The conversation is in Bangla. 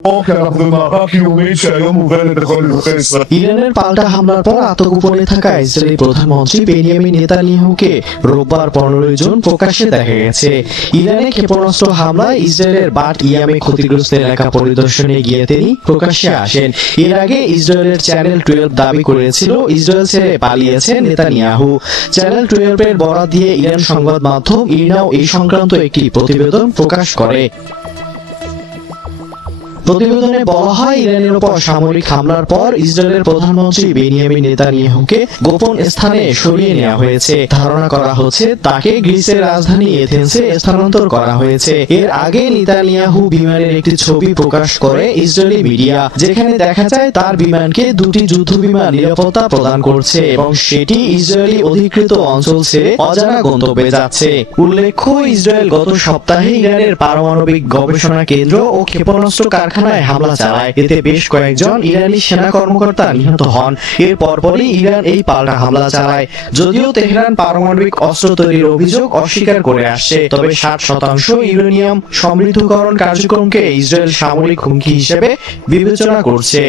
כי אנחנו במערכה קיומית שהיום מובנת לכל אזרחי ישראל. ইরানের পাল্টা হামলার পর আত্মগোপনে থাকা ইসরায়েলি প্রধানমন্ত্রী বেনিয়ামিন নেতানিয়াহুকে রোববার 15 জুন প্রকাশ্যে দেখা গেছে। ইরানে ক্ষেপণাস্ত্র হামলায় ইসরায়েলের বাট ইয়ামে ক্ষতিগ্রস্ত এলাকা পরিদর্শনে গিয়ে তিনি প্রকাশ্যে আসেন। এর আগে ইসরায়েলের চ্যানেল 12 দাবি করেছিল ইসরায়েল ছেড়ে পালিয়েছেন নেতানিয়াহু। চ্যানেল 12 এর বরাত দিয়ে ইরান সংবাদ মাধ্যম ইরনাও এই সংক্রান্ত একটি প্রতিবেদন প্রকাশ করে। প্রতিবেদনে বলা হয় ইরানের উপর সামরিক হামলার পর ইসরায়েলের প্রধানমন্ত্রী বেনিয়ামিন নেতানিয়াহুকে গোপন স্থানে সরিয়ে নেওয়া হয়েছে। ধারণা করা হচ্ছে তাকে গ্রিসের রাজধানী এথেন্সে স্থানান্তর করা হয়েছে। এর আগে নেতানিয়াহু বিমানের একটি ছবি প্রকাশ করে ইসরায়েলি মিডিয়া, যেখানে দেখা যায় তার বিমানকে দুটি যুদ্ধ বিমান নিরাপত্তা প্রদান করছে এবং সেটি ইসরায়েলি অধিকৃত অঞ্চল ছেড়ে অজানা গন্তব্যে যাচ্ছে। উল্লেখ্য, ইসরায়েল গত সপ্তাহে ইরানের পারমাণবিক গবেষণা কেন্দ্র ও ক্ষেপণাস্ত্র কারখানায় হামলা চালায়। এতে বেশ কয়েকজন ইরানি সেনা কর্মকর্তা নিহত হন। এর পরপরই ইরান এই পাল্টা হামলা চালায়। যদিও তেহরান পারমাণবিক অস্ত্র তৈরির অভিযোগ অস্বীকার করে আসছে, তবে 60% ইউরেনিয়াম সমৃদ্ধকরণ কার্যক্রমকে ইসরায়েল সামরিক হুমকি হিসেবে বিবেচনা করছে।